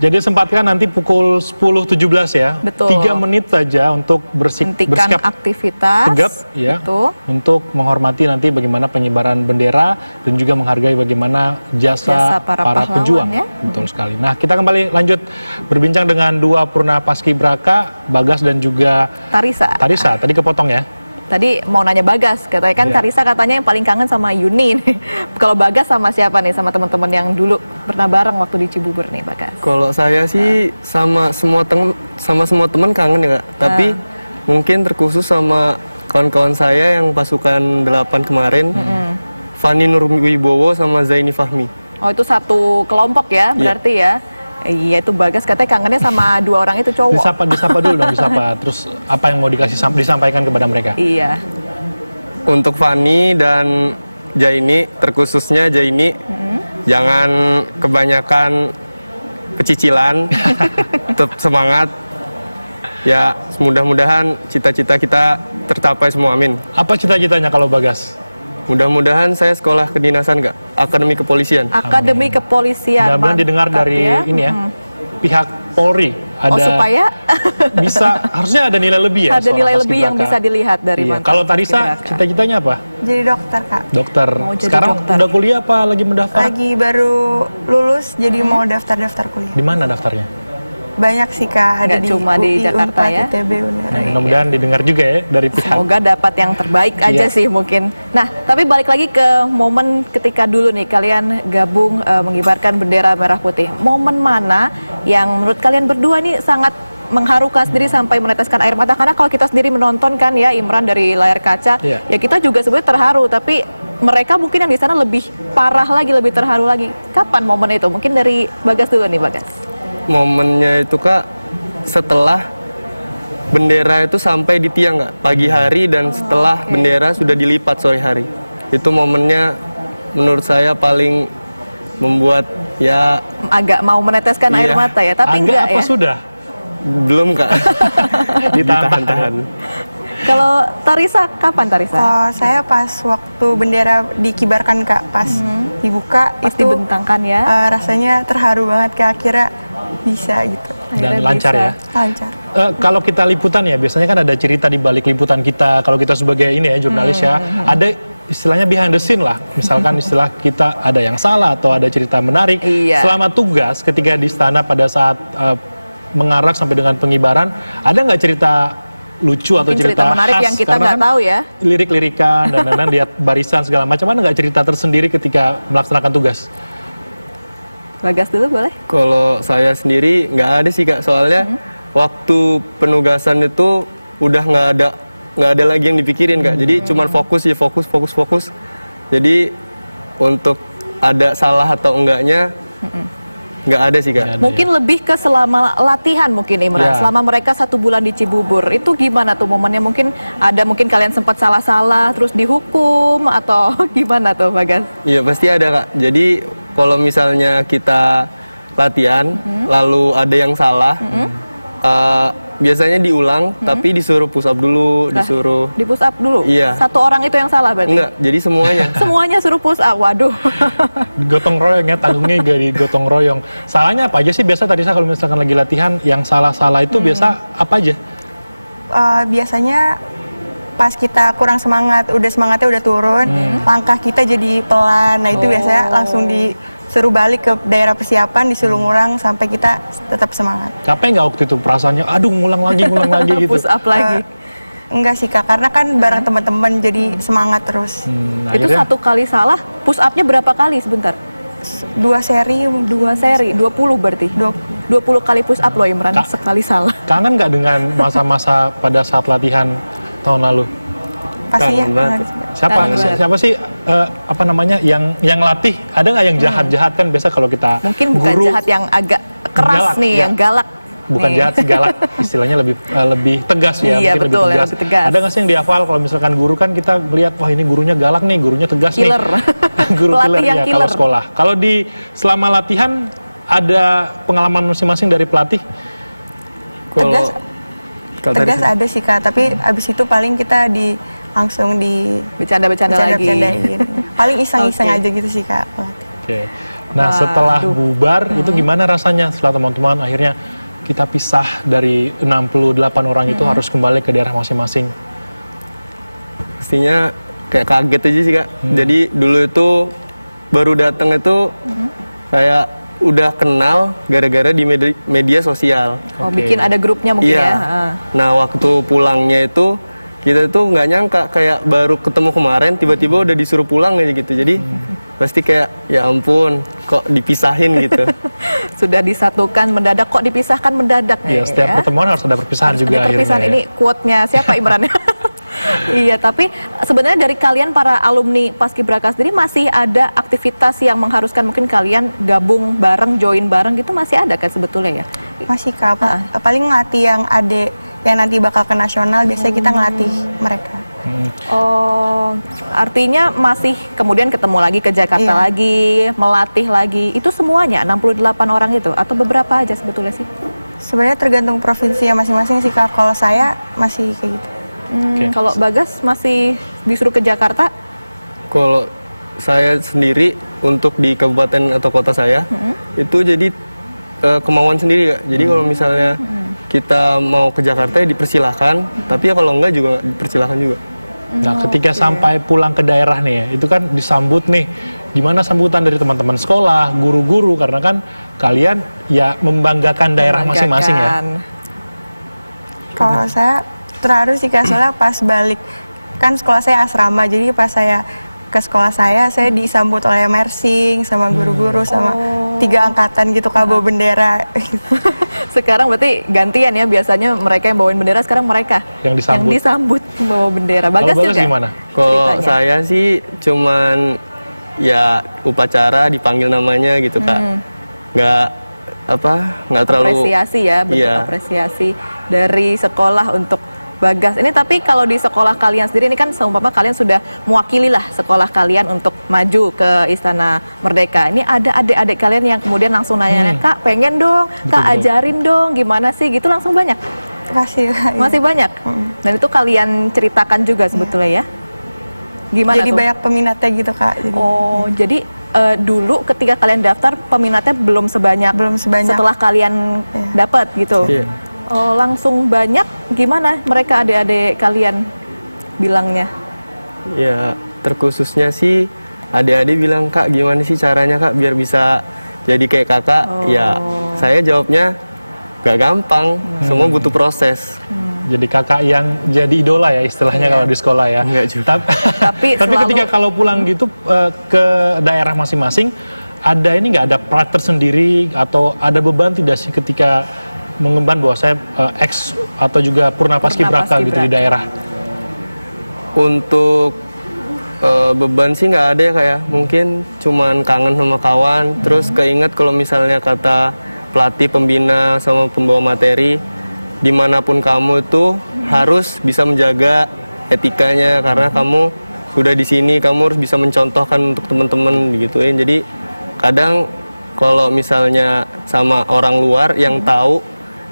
Jadi sempatkan nanti pukul 10.17 ya. Betul. 3 menit saja untuk bersikap aktivitas tegap ya. Betul. Untuk menghormati nanti bagaimana pengibaran bendera dan juga menghargai bagaimana jasa para pejuang. Ya? Betul sekali. Nah, kita kembali lanjut berbincang dengan dua purna paskibraka, Bagas dan juga Tarisa. Tadi kepotong ya. Tadi mau nanya Bagas, katanya kan Tarisa katanya yang paling kangen sama Yuni. Kalau Bagas sama siapa nih, sama teman-teman yang dulu pernah bareng waktu di Cibubur nih, Bagas? Kalau saya sih sama semua teman kangen ya Kak, tapi mungkin terkhusus sama kawan-kawan saya yang pasukan 8 kemarin, Fani Nurwibowo sama Zaini Fahmi. Oh, itu satu kelompok ya, berarti ya? Iya, itu Bagas katanya kangennya sama 2 orang itu cowok. Disapa dulu dong, disapa. Terus apa yang mau disampaikan kepada mereka? Iya. Untuk Fani dan Jaini, terkhususnya Jaini, jangan kebanyakan pecicilan, tetap semangat. Ya, mudah-mudahan cita-cita kita tercapai semua, amin. Apa cita-citanya kalau Bagas? Mudah-mudahan saya sekolah kedinasan Kak, Akademi Kepolisian. Akademi Kepolisian. Mudah-mudahan didengar dari ini ya, pihak Polri. Ada supaya harusnya ada nilai lebih ya. Ada nilai lebih yang bisa dilihat dari mantan. Kalau Tarisa, cita-citanya apa? Jadi dokter Kak. Dokter. Sekarang udah kuliah apa lagi mendaftar? Lagi baru lulus, jadi mau daftar kuliah. Di mana daftarnya? Banyak sih Kak, ada di cuma di Jakarta ya. ITB, mudah-mudahan didengar juga ya dari pihak. Semoga dapat yang terbaik aja sih mungkin. Nah, tapi balik lagi ke momen ketika dulu nih kalian gabung mengibarkan bendera merah putih. Momen mana yang menurut kalian berdua nih sangat mengharukan sendiri sampai meneteskan air mata? Karena kalau kita sendiri menonton kan ya Imran dari layar kaca, ya kita juga sebenarnya terharu, tapi mereka mungkin yang di sana lebih parah lagi, lebih terharu lagi. Kapan momen itu? Mungkin dari Bagas dulu nih, Bagas. Momennya itu Kak, setelah bendera itu sampai di tiang Kak, pagi hari dan setelah bendera sudah dilipat sore hari. Itu momennya menurut saya paling membuat ya agak mau meneteskan air mata ya, tapi enggak apa ya? Sudah? Belum Kak. Ditahan-tahan. Kalau Tarisa, kapan Tarisa? Saya pas waktu bendera dikibarkan Kak, pas dibuka pas itu dibentangkan ya. Rasanya terharu banget Kak, akhirnya bisa gitu. Dan lancar ya? Lancar. Kalau kita liputan ya, biasanya kan ada cerita di balik liputan kita. Kalau kita sebagai ini ya, jurnalis ya, ada istilahnya behind the scene lah. Misalkan istilah kita ada yang salah atau ada cerita menarik. Selama tugas ketika di istana pada saat mengarak sampai dengan pengibaran, ada nggak cerita lucu atau cerita menarik khas? yang kita nggak tahu ya? Lirik-lirikan dan lihat barisan segala macam, ada nggak cerita tersendiri ketika melaksanakan tugas? Bagas dulu boleh? Kalau saya sendiri nggak ada sih Kak, soalnya waktu penugasan itu udah nggak ada lagi yang dipikirin Kak. Jadi cuman fokus. Jadi untuk ada salah atau enggaknya nggak ada sih Kak. Mungkin lebih ke selama latihan mungkin Imran, selama mereka 1 bulan di Cibubur, itu gimana tuh momennya? Mungkin kalian sempat salah-salah terus dihukum atau gimana tuh Bagas? Iya pasti ada Kak. Jadi kalau misalnya kita latihan lalu ada yang salah, biasanya diulang tapi disuruh push up dulu, di push up dulu? Iya. 1 orang itu yang salah berarti? Enggak, jadi semuanya. Semuanya suruh push up, waduh. Gotong royong ya, tanggungnya juga digotong royong. Salahnya apa aja sih biasa tadi kalau misalkan lagi latihan, yang salah-salah itu biasa apa aja? Biasanya pas kita kurang semangat, semangatnya udah turun, langkah kita jadi pelan. Nah itu biasanya langsung disuruh balik ke daerah persiapan, disuruh ngurang sampai kita tetap semangat. Capek nggak waktu itu perasaannya? Aduh, ngulang lagi gitu. Push up lagi. Enggak sih Kak, karena kan bareng teman-teman jadi semangat terus. Itu akhirnya 1 kali salah, push up-nya berapa kali sebentar? 2 seri, 20 berarti? 20 kali push up loh Imran, sekali salah. Kangen nggak dengan masa-masa pada saat latihan tahun lalu? Pastinya. Siapa sih yang latih? Ada nggak yang jahat-jahat? Kan biasa kalau kita mungkin bukan guru, jahat yang agak keras galak, yang galak. Bukan jahat sih, galak. Istilahnya lebih tegas ya. Iya mungkin betul, lebih lebih tegas. Ada nggak sih yang dihafal kalau misalkan guru kan kita lihat, wah ini gurunya galak nih, gurunya tegas killer. nih. Guru killer ya kalau sekolah. Kalau selama latihan ada pengalaman masing-masing dari pelatih? Tegas ada sih Kak, tapi abis itu paling kita langsung di bercanda-bercanda lagi. Paling iseng-iseng aja gitu sih Kak. Oke. Nah, setelah Waduh. bubar itu gimana rasanya setelah teman-teman akhirnya kita pisah dari 68 orang itu harus kembali ke daerah masing-masing? Pastinya kayak kaget aja sih Kak. Jadi dulu itu baru datang itu kayak udah kenal gara-gara di media sosial. Oh, Oke. bikin ada grupnya mungkin Iya. ya. Nah, waktu pulangnya itu kita tuh nggak nyangka kayak baru ketemu kemarin tiba-tiba udah disuruh pulang aja gitu. Jadi pasti kayak ya ampun kok dipisahin gitu. Sudah disatukan mendadak, kok dipisahkan mendadak Iya, nih, setiap ya. pertemuan harus ada perpisahan Harus juga ada perpisahan. akhirnya. Ini quote-nya siapa Imran? Iya, tapi sebenarnya dari kalian para alumni Paskibraka sendiri masih ada aktivitas yang mengharuskan mungkin kalian gabung bareng, join bareng gitu, masih ada kan sebetulnya ya? Masih Kak, paling ngelatih yang adik yang nanti bakal ke nasional, biasanya kita ngelatih mereka. Oh, artinya masih kemudian ketemu lagi ke Jakarta Iya. lagi, melatih lagi. Itu semuanya 68 orang itu atau beberapa aja sebetulnya sih? Sebenarnya tergantung provinsinya masing-masing sih Kak. Kalau saya masih kayak gitu. Oke. Kalau Bagas masih disuruh ke Jakarta? Kalau saya sendiri untuk di kabupaten atau kota saya itu jadi kemauan sendiri Kak. Jadi kalau misalnya kita mau ke Jakarta ya dipersilahkan, tapi ya kalau enggak juga dipersilahkan juga. Nah, ketika sampai pulang ke daerah nih ya, itu kan disambut nih. Gimana sambutan dari teman-teman sekolah, guru-guru, karena kan kalian ya membanggakan daerah masing-masing ya. Membanggakan. Kalau saya terharu sih Kak, soalnya pas balik, kan sekolah saya asrama, jadi pas saya ke sekolah saya disambut oleh mersing sama guru-guru sama 3 angkatan gitu Kak, bawa bendera. Sekarang berarti gantian ya, biasanya mereka yang bawain bendera, sekarang mereka Yang disambut. bawa bendera. Kalau Bagas Bagas juga? gimana? Kalau Ceritanya. saya sih cuman ya upacara dipanggil namanya gitu Kak. Nggak terlalu Apresiasi ya, bentuk Iya. apresiasi dari sekolah untuk Bagas. Ini tapi kalau di sekolah kalian sendiri ini kan seumpama kalian sudah mewakili lah sekolah kalian untuk maju ke Istana Merdeka. Ini ada adik-adik kalian yang kemudian langsung nanya, Kak pengen dong, Kak Betul. ajarin dong, gimana sih gitu, langsung banyak? Masih Kak, iya. Masih banyak? Dan itu kalian ceritakan juga sebetulnya ya? Gimana Jadi tuh? banyak peminatnya gitu Kak. Jadi, Oh, jadi dulu ketika kalian daftar peminatnya belum sebanyak setelah kalian dapat gitu. Iya. Oh, langsung banyak, gimana mereka adik-adik kalian bilangnya? Ya, terkhususnya sih adik-adik bilang, Kak gimana sih caranya Kak biar bisa jadi kayak kakak? Ya, saya jawabnya gak gampang, semua butuh proses. Jadi kakak yang jadi idola ya istilahnya kalau di sekolah ya. Enggak juga. Tapi Tapi selalu- ketika kalau pulang gitu ke daerah masing-masing, ada ini nggak ada pride tersendiri atau ada beban tidak sih ketika mengemban bahwa saya ex atau juga purna paskibraka gitu di daerah? Untuk beban sih nggak ada ya Kak ya. Mungkin cuman kangen sama kawan, terus keinget kalau misalnya kata pelatih, pembina, sama pembawa materi, dimanapun kamu itu harus bisa menjaga etikanya karena kamu sudah di sini, kamu harus bisa mencontohkan untuk teman-teman gituin. Jadi kadang kalau misalnya sama orang luar yang tahu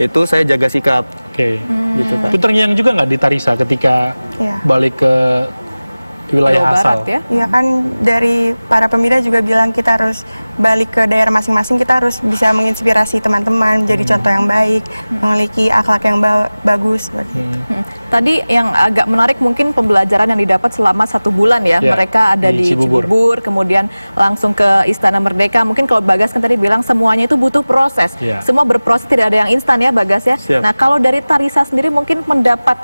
itu saya jaga sikap Oke. gitu Kak. Itu terngiang juga nggak di Tarisa ketika Iya. balik ke wilayah Jawa asal? Barat ya? Iya kan dari para pembina juga bilang kita harus balik ke daerah masing-masing, kita harus bisa menginspirasi teman-teman, jadi contoh yang baik, memiliki akhlak yang bagus. Tadi yang agak menarik mungkin pembelajaran yang didapat selama 1 bulan ya. Ya, Mereka ada di di Cibubur. Cibubur, kemudian langsung ke Istana Merdeka. Mungkin kalau Bagas kan tadi bilang semuanya itu butuh proses. Ya. Semua berproses, tidak ada yang instan ya Bagas ya. Siap. Nah kalau dari Tarisa sendiri mungkin mendapat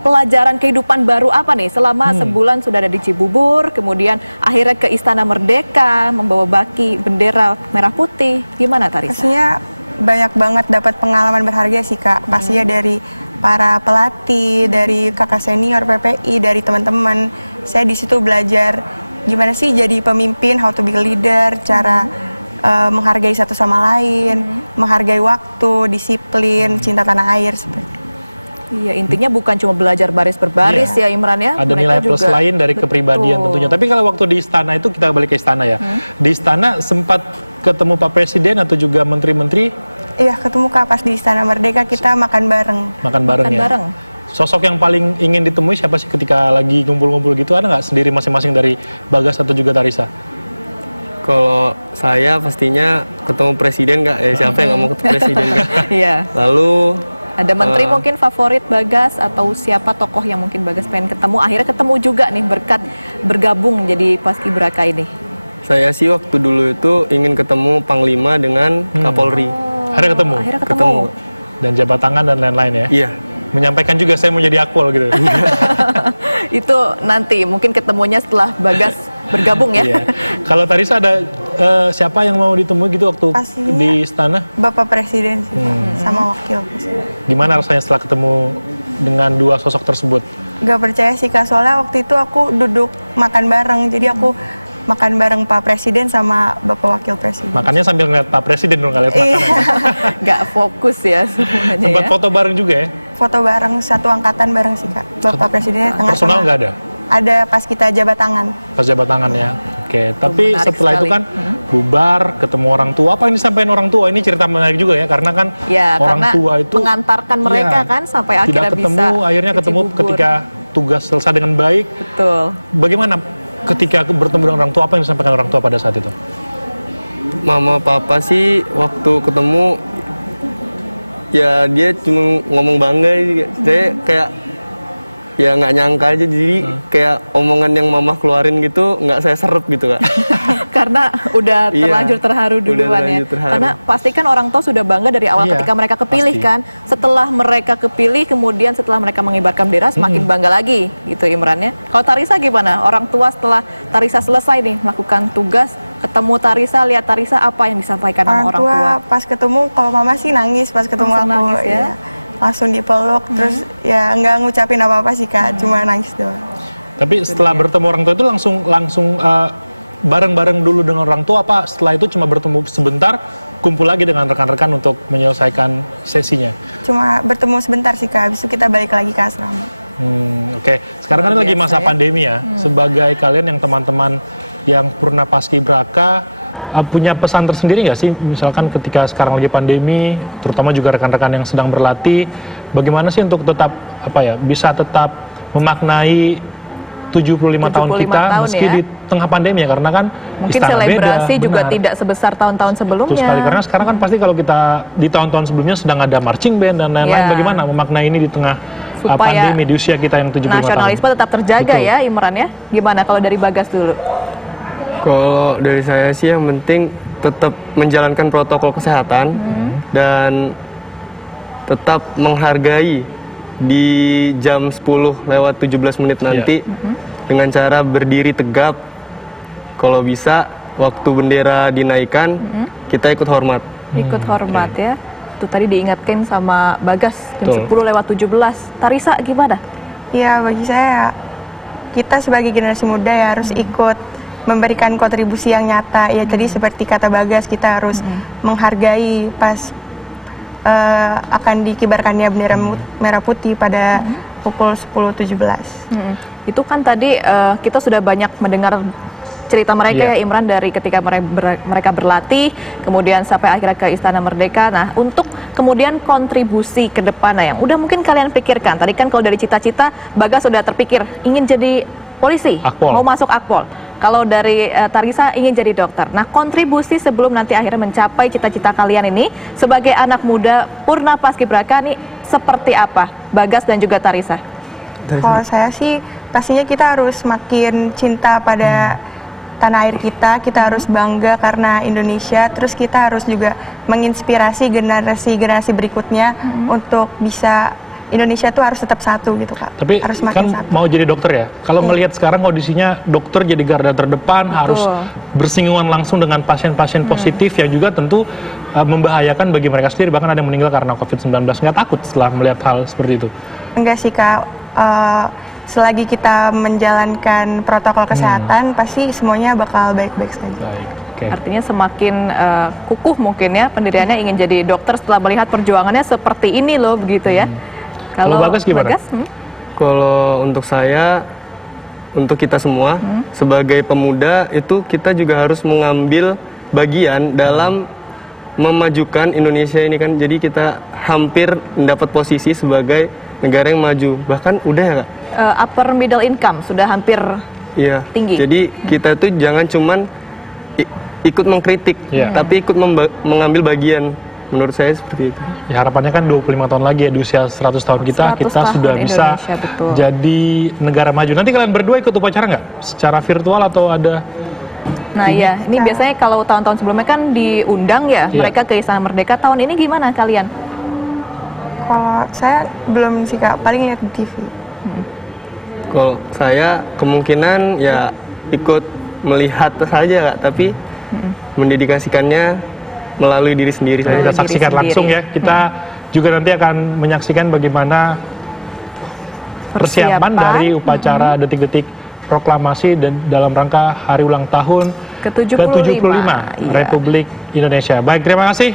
pelajaran kehidupan baru apa nih selama sebulan sudah ada di Cibubur, kemudian akhirnya ke Istana Merdeka, membawa baki bendera merah putih. Gimana Tarisa? Pastinya banyak banget dapat pengalaman berharga sih Kak. Pastinya dari para pelatih, dari kakak senior PPI, dari teman-teman. Saya di situ belajar gimana sih jadi pemimpin, how to be a leader, cara menghargai satu sama lain, menghargai waktu, disiplin, cinta tanah air seperti. Iya, intinya bukan cuma belajar baris berbaris ya Imran ya. Ada Mereka nilai plus juga- lain dari kepribadian Betul. tentunya. Tapi kalau waktu di istana itu kita balik ke istana ya. Di istana sempat ketemu Pak Presiden atau juga menteri-menteri Iya, ketemu Kak pas di Istana Merdeka kita makan bareng. makan bareng Makan ya. bareng. Sosok yang paling ingin ditemui siapa sih ketika lagi ngumpul-ngumpul gitu? Ada nggak sendiri masing-masing dari Bagas atau juga Tarisa? Kalau saya pastinya ketemu presiden Kak, siapa yang nggak mau ketemu presiden Kak? Iya. Lalu Ada menteri mungkin favorit Bagas atau siapa tokoh yang mungkin Bagas pengen ketemu, akhirnya ketemu juga nih berkat bergabung jadi Paskibraka ini. saya sih waktu dulu itu ingin ketemu Panglima dengan Kapolri. Akhirnya ketemu? Akhirnya ketemu. Dan jabat tangan dan lain-lain ya? Iya. Menyampaikan juga saya mau jadi akpol gitu. Itu nanti mungkin ketemunya setelah Bagas bergabung ya. Iya. Kalau Tarisa ada siapa yang mau ditemui gitu waktu Pastinya di istana? Bapak Presiden sih, Pak, sama Wakil Presiden. Gimana rasanya setelah ketemu dengan dua sosok tersebut? Gak percaya sih Kak, soalnya waktu itu aku duduk makan bareng, jadi aku makan bareng Pak Presiden sama Bapak Wakil Presiden. Makannya sambil ngeliat Pak Presiden dong, ngeliat Iya, makanan. Nggak fokus ya semuanya Sempat ya. foto bareng juga ya? foto bareng satu angkatan bareng sih Kak. Bapak Presidennya tengah-tengah. Personal nggak ada? Ada pas kita jabat tangan. Pas jabat tangan ya. Oke, tapi menarik setelah itu sekali. kan bubar, ketemu orang tua. Apa yang disampaikan orang tua? Ini cerita menarik juga ya, karena kan Ya, orang karena tua itu mengantarkan mereka iya, kan sampai tidak akhirnya ketemu, bisa akhirnya ke ketemu Cibubur. ketika tugas selesai dengan baik. Betul. Bagaimana ketika bertemu dengan orang tua, apa yang disampaikan orang tua pada saat itu? Mama papa sih waktu ketemu ya dia cuma ngomong bangga sih. Saya kayak ya nggak nyangka aja, jadi kayak omongan yang mama keluarin gitu nggak saya serap gitu Kak. Karena udah Iya, terlanjur terharu udah duluan ya. terlanjur terharu. Karena pasti kan orang tua sudah bangga dari awal Iya, ketika mereka kepilih pasti. kan. Setelah mereka kepilih, kemudian setelah mereka mengibarkan bendera semakin bangga lagi gitu Imran ya. Kalau Tarisa gimana? Orang tua setelah Tarisa selesai nih melakukan tugas, ketemu Tarisa, lihat Tarisa, apa yang disampaikan sama orang tua? Pas ketemu, kalau mama sih nangis pas ketemu Langsung aku. nangis ya? Iya. Langsung dipeluk, terus ya nggak ngucapin apa-apa sih Kak, cuma nangis doang. Tapi setelah bertemu orang tua itu langsung bareng-bareng dulu dengan orang tua, apa setelah itu cuma bertemu sebentar, kumpul lagi dengan rekan-rekan untuk menyelesaikan sesinya? Cuma bertemu sebentar sih Kak, habis itu kita balik lagi ke asrama. Oke. Sekarang kan Luar lagi biasa masa ya. pandemi ya. Sebagai kalian yang teman-teman yang purna Paskibraka, punya pesan tersendiri nggak sih? Misalkan ketika sekarang lagi pandemi, terutama juga rekan-rekan yang sedang berlatih, bagaimana sih untuk tetap bisa tetap memaknai 75 tahun 75 kita tahun meski ya. di tengah pandemi ya, karena kan Mungkin istana selebrasi beda, juga benar. tidak sebesar tahun-tahun sebelumnya. Betul sekali, karena sekarang kan pasti kalau kita di tahun-tahun sebelumnya sedang ada marching band dan lain-lain, Ya. bagaimana memaknai ini di tengah Supaya pandemi di usia kita yang 75 nasionalisme tahun? tetap terjaga Betul. ya Imran ya. Gimana kalau dari Bagas dulu? Kalau dari saya sih yang penting tetap menjalankan protokol kesehatan dan tetap menghargai di jam 10:17 nanti dengan cara berdiri tegap. Kalau bisa waktu bendera dinaikkan kita ikut hormat. Ikut hormat ya. Itu tadi diingatkan sama Bagas jam Betul. 10:17. Tarisa gimana? Iya, bagi saya kita sebagai generasi muda ya harus ikut memberikan kontribusi yang nyata. Ya tadi seperti kata Bagas, kita harus menghargai pas akan dikibarkannya bendera merah putih pada pukul 10.17. Itu kan tadi kita sudah banyak mendengar cerita mereka Iya. ya Imran, dari ketika mereka berlatih kemudian sampai akhirnya ke Istana Merdeka. Nah, untuk kemudian kontribusi ke depannya yang udah mungkin kalian pikirkan. Tadi kan kalau dari cita-cita Bagas sudah terpikir ingin jadi polisi, Akpol. mau masuk Akpol. Kalau dari Tarisa ingin jadi dokter. Nah, kontribusi sebelum nanti akhirnya mencapai cita-cita kalian ini sebagai anak muda purna Paskibraka nih seperti apa? Bagas dan juga Tarisa. Kalau saya sih pastinya kita harus makin cinta pada tanah air kita harus bangga karena Indonesia, terus kita harus juga menginspirasi generasi-generasi berikutnya untuk bisa Indonesia tuh harus tetap satu gitu Kak. Tapi harus kan makin satu. mau jadi dokter ya. Kalau melihat sekarang kondisinya dokter jadi garda terdepan, harus bersinggungan langsung dengan pasien-pasien positif yang juga tentu membahayakan bagi mereka sendiri. Bahkan ada yang meninggal karena COVID-19. Nggak takut setelah melihat hal seperti itu? Enggak sih Kak. Selagi kita menjalankan protokol kesehatan, pasti semuanya bakal baik-baik saja. Baik. Oke. Artinya semakin kukuh mungkin ya pendiriannya ingin jadi dokter setelah melihat perjuangannya seperti ini loh, begitu ya. Kalau Bagas gimana? Kalau untuk saya, untuk kita semua sebagai pemuda itu kita juga harus mengambil bagian dalam memajukan Indonesia ini kan. Jadi kita hampir mendapat posisi sebagai negara yang maju. Bahkan udah ya Kak? Upper middle income sudah hampir Iya. tinggi. Jadi kita tuh jangan cuman ikut mengkritik, tapi ikut mengambil bagian. Menurut saya seperti itu. Ya, harapannya kan 25 tahun lagi ya, di usia 100 tahun kita sudah bisa jadi negara maju. Nanti kalian berdua ikut upacara nggak? Secara virtual atau ada? Nah iya, ini biasanya kalau tahun-tahun sebelumnya kan diundang ya, mereka ke Istana Merdeka. Tahun ini gimana kalian? Kalau saya belum sih Kak, paling lihat di TV. Kalau saya kemungkinan ya ikut melihat saja Kak, tapi mendedikasikannya melalui diri sendiri. Kita saksikan langsung ya. Kita juga nanti akan menyaksikan bagaimana persiapan dari upacara detik-detik proklamasi dan dalam rangka hari ulang tahun ke-75 Republik Indonesia. Baik, terima kasih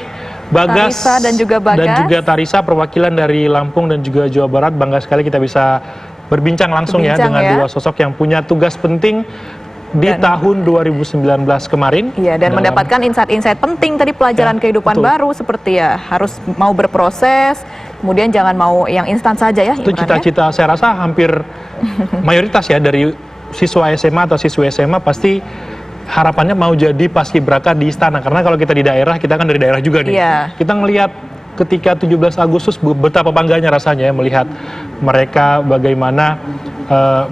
Bagas Tarisa dan juga Tarisa, perwakilan dari Lampung dan juga Jawa Barat. Bangga sekali kita bisa berbincang langsung ya dengan dua sosok yang punya tugas penting di tahun 2019 kemarin. Iya, dan mendapatkan insight-insight penting tadi, pelajaran kehidupan baru, seperti ya harus mau berproses, kemudian jangan mau yang instan saja ya. Itu cita-cita saya rasa hampir mayoritas ya dari siswa SMA atau siswi SMA pasti harapannya mau jadi paskibraka di istana. Karena kalau kita di daerah, kita kan dari daerah juga nih. Kita ngelihat ketika 17 Agustus betapa bangganya rasanya ya melihat mereka bagaimana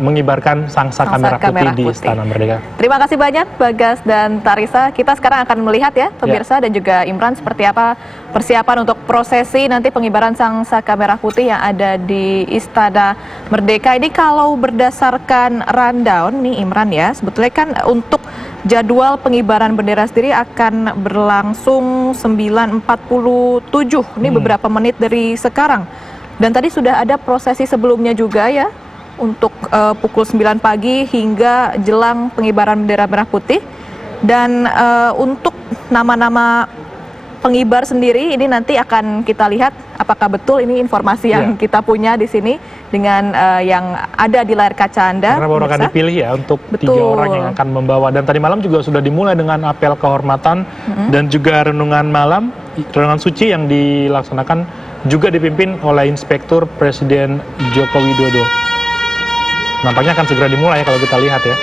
mengibarkan sangsaka merah putih di Istana Merdeka. Terima kasih banyak Bagas dan Tarisa. Kita sekarang akan melihat ya pemirsa dan juga Imran seperti apa persiapan untuk prosesi nanti pengibaran sangsaka merah putih yang ada di Istana Merdeka. Ini kalau berdasarkan rundown nih Imran ya, sebetulnya kan untuk jadwal pengibaran bendera sendiri akan berlangsung 9.47. Ini beberapa menit dari sekarang. Dan tadi sudah ada prosesi sebelumnya juga ya, untuk pukul 9 pagi hingga jelang pengibaran bendera merah putih. Dan untuk nama-nama pengibar sendiri ini nanti akan kita lihat apakah betul ini informasi yang kita punya di sini dengan yang ada di layar kaca Anda. Karena baru akan dipilih ya untuk 3 orang yang akan membawa. Dan tadi malam juga sudah dimulai dengan apel kehormatan dan juga renungan malam, renungan suci yang dilaksanakan juga dipimpin oleh Inspektur Presiden Joko Widodo. Nampaknya akan segera dimulai kalau kita lihat ya.